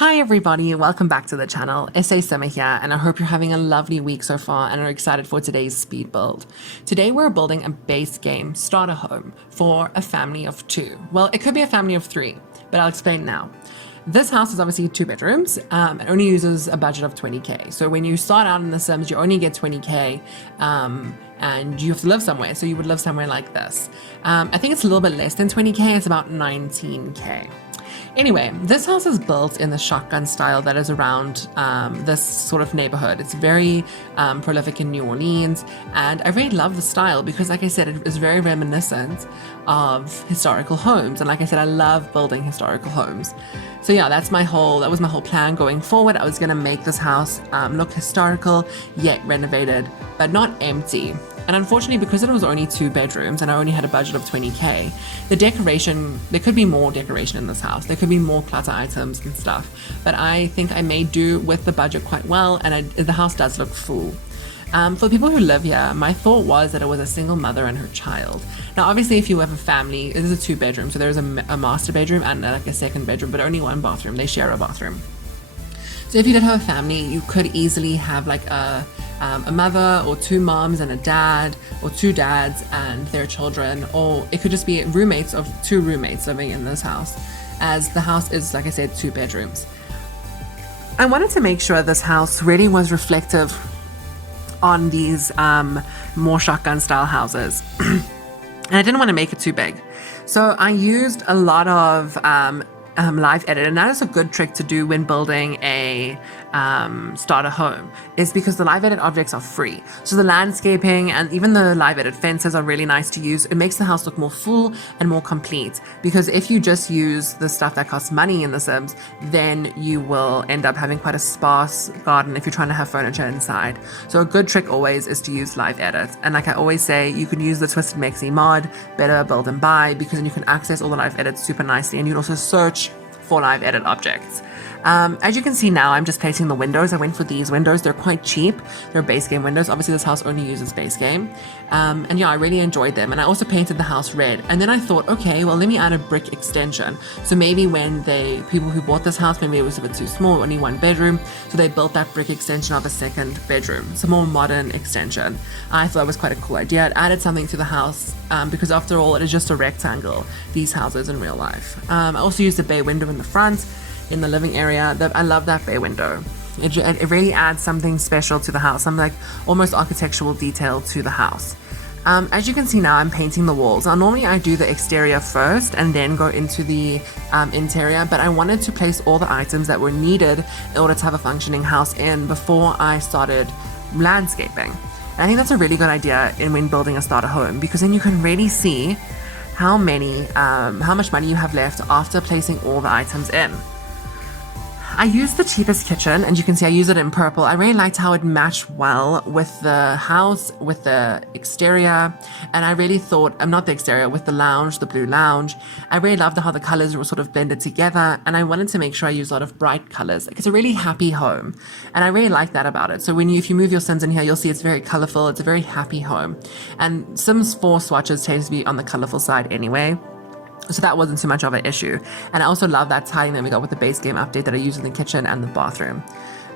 Hi everybody, welcome back to the channel. SASimmer here, and I hope you're having a lovely week so far and are excited for today's speed build. Today we're building a base game starter home for a family of two. Well, it could be a family of three, but I'll explain now. This house is obviously 2 bedrooms. It only uses a budget of 20k. So when you start out in The Sims, you only get 20k, and you have to live somewhere. So you would live somewhere like this. I think it's a little bit less than 20k. It's about 19k. Anyway, this house is built in the shotgun style that is around this sort of neighborhood. It's very prolific in New Orleans, and I really love the style because, like I said, it is very reminiscent of historical homes. And like I said, I love building historical homes. So yeah, that was my whole plan going forward. I was gonna make this house look historical yet renovated, but not empty. And unfortunately, because it was only 2 bedrooms and I only had a budget of 20k, there could be more decoration in this house. There could be more clutter items and stuff. But I think I made do with the budget quite well, and the house does look full. For people who live here, my thought was that it was a single mother and her child. Now, obviously, if you have a family, it is a 2 bedroom, so there's a master bedroom and like a second bedroom, but only one bathroom. They share a bathroom. So if you did have a family, you could easily have like a mother or 2 moms and a dad, or 2 dads and their children, or it could just be roommates of 2 roommates living in this house, as the house is, like I said, 2 bedrooms. I wanted to make sure this house really was reflective on these more shotgun style houses. And I didn't want to make it too big. So I used a lot of live edit, and that is a good trick to do when building a starter home, is because the live edit objects are free. So the landscaping and even the live edit fences are really nice to use. It makes the house look more full and more complete, because if you just use the stuff that costs money in The Sims, then you will end up having quite a sparse garden if you're trying to have furniture inside. So a good trick always is to use live edit. And like I always say, you can use the Twisted Mexi mod, Better Build and Buy, because then you can access all the live edits super nicely, and you can also search for live edit objects. As you can see now, I'm just placing the windows. I went for these windows. They're quite cheap. They're base game windows. Obviously, this house only uses base game. And yeah, I really enjoyed them. And I also painted the house red. And then I thought, okay, well, let me add a brick extension. So maybe when people who bought this house, maybe it was a bit too small, only 1 bedroom. So they built that brick extension of a second bedroom. It's a more modern extension. I thought it was quite a cool idea. It added something to the house because after all, it is just a rectangle, these houses in real life. I also used a bay window in the front, in the living area. I love that bay window. It really adds something special to the house, some like almost architectural detail to the house. As you can see now, I'm painting the walls. Now, normally I do the exterior first and then go into the interior, but I wanted to place all the items that were needed in order to have a functioning house in before I started landscaping. And I think that's a really good idea when building a starter home, because then you can really see how much money you have left after placing all the items in. I used the cheapest kitchen, and you can see I use it in purple. I really liked how it matched well with the house, with the exterior, and I really thought, not the exterior, with the lounge, the blue lounge. I really loved how the colors were sort of blended together, and I wanted to make sure I use a lot of bright colors. Like, it's a really happy home, and I really like that about it. So if you move your Sims in here, you'll see it's very colorful. It's a very happy home, and Sims 4 swatches tend to be on the colorful side anyway. So that wasn't too much of an issue. And I also love that tiling that we got with the base game update that I use in the kitchen and the bathroom.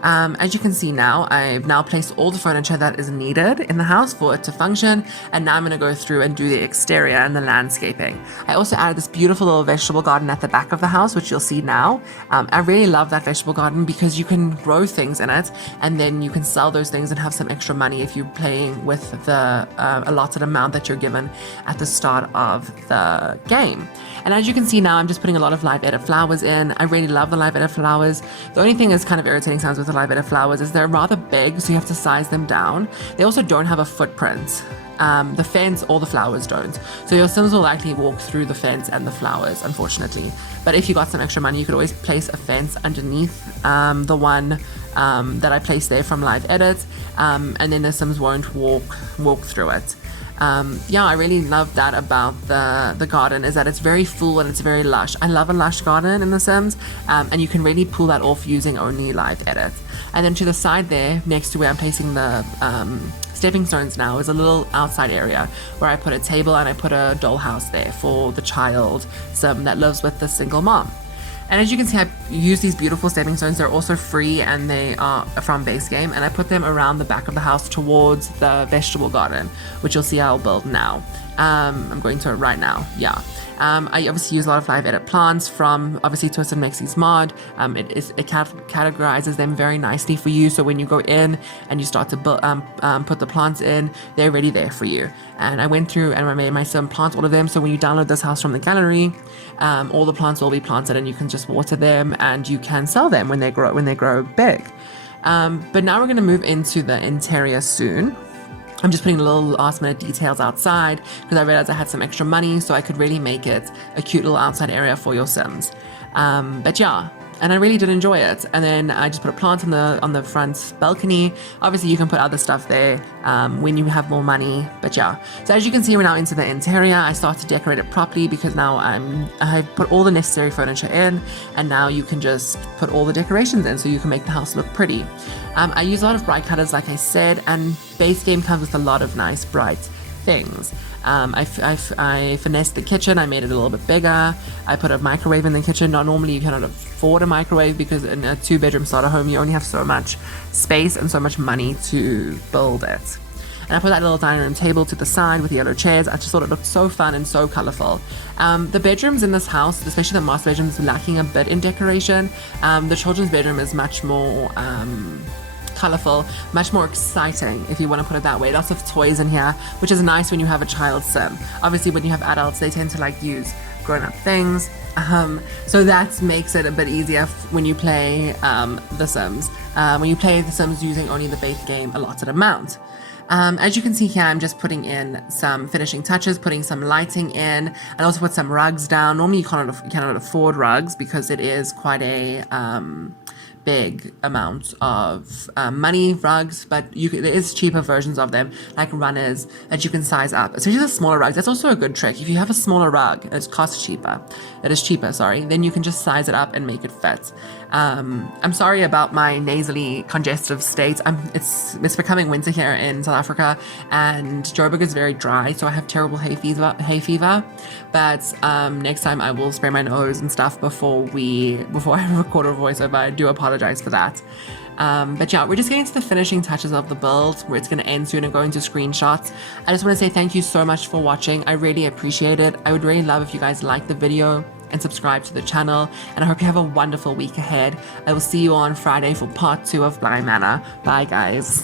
As you can see now, I've now placed all the furniture that is needed in the house for it to function, and now I'm going to go through and do the exterior and the landscaping. I also added this beautiful little vegetable garden at the back of the house, which you'll see now. I really love that vegetable garden because you can grow things in it, and then you can sell those things and have some extra money if you're playing with the allotted amount that you're given at the start of the game. And as you can see now, I'm just putting a lot of live edit flowers in. I really love the live edit flowers. The only thing is kind of irritating sounds with the live edit flowers is they're rather big, so you have to size them down. They also don't have a footprint. The fence or the flowers don't. So your Sims will likely walk through the fence and the flowers, unfortunately. But if you got some extra money, you could always place a fence underneath the one that I placed there from live edit, and then the Sims won't walk through it. Yeah, I really love that about the garden, is that it's very full and it's very lush. I love a lush garden in The Sims, and you can really pull that off using only live edit. And then to the side there, next to where I'm placing the stepping stones now, is a little outside area where I put a table and I put a dollhouse there for the child Sim that lives with the single mom. And as you can see, I use these beautiful stepping stones. They're also free and they are from Base Game. And I put them around the back of the house towards the vegetable garden, which you'll see I'll build now. I'm going to it right now. Yeah. I obviously use a lot of live edit plants from obviously Twisted Mexie's mod. It categorizes them very nicely for you. So when you go in and you start to put the plants in, they're already there for you. And I went through and I made my sim plant all of them. So when you download this house from the gallery, all the plants will be planted and you can just water them and you can sell them when they grow big. But now we're going to move into the interior soon. I'm just putting little last minute details outside because I realized I had some extra money, so I could really make it a cute little outside area for your Sims. But yeah, and I really did enjoy it. And then I just put a plant on the front balcony. Obviously you can put other stuff there when you have more money, but yeah. So as you can see, we're now into the interior. I started to decorate it properly because now I've put all the necessary furniture in, and now you can just put all the decorations in so you can make the house look pretty. I use a lot of bright colors, like I said, and Base Game comes with a lot of nice bright things. I finessed the kitchen. I made it a little bit bigger. I put a microwave in the kitchen. Not normally you cannot afford a microwave because in a 2-bedroom starter home you only have so much space and so much money to build it. And I put that little dining room table to the side with the yellow chairs. I just thought it looked so fun and so colorful. The bedrooms in this house, especially the master bedroom, is lacking a bit in decoration. The children's bedroom is much more colorful, much more exciting, if you want to put it that way. Lots of toys in here, which is nice when you have a child sim. Obviously when you have adults, they tend to like use grown-up things, so that makes it a bit easier when you play the Sims. When you play the Sims using only the base game allotted amount. As you can see here, I'm just putting in some finishing touches, putting some lighting in, and also put some rugs down. Normally you cannot afford rugs because it is quite a big amount of money, rugs, but there is cheaper versions of them, like runners, that you can size up, especially the smaller rugs. That's also a good trick. If you have a smaller rug, it is cheaper, then you can just size it up and make it fit. I'm sorry about my nasally congestive state. It's becoming winter here in South Africa, and Joburg is very dry, so I have terrible hay fever. But next time I will spray my nose and stuff before I record a voiceover. I do apologize for that. But yeah, we're just getting to the finishing touches of the build, where it's going to end soon and go into screenshots. I just want to say thank you so much for watching. I really appreciate it. I would really love if you guys liked the video and subscribe to the channel, and I hope you have a wonderful week ahead. I will see you on Friday for part 2 of Bly Manor. Bye guys.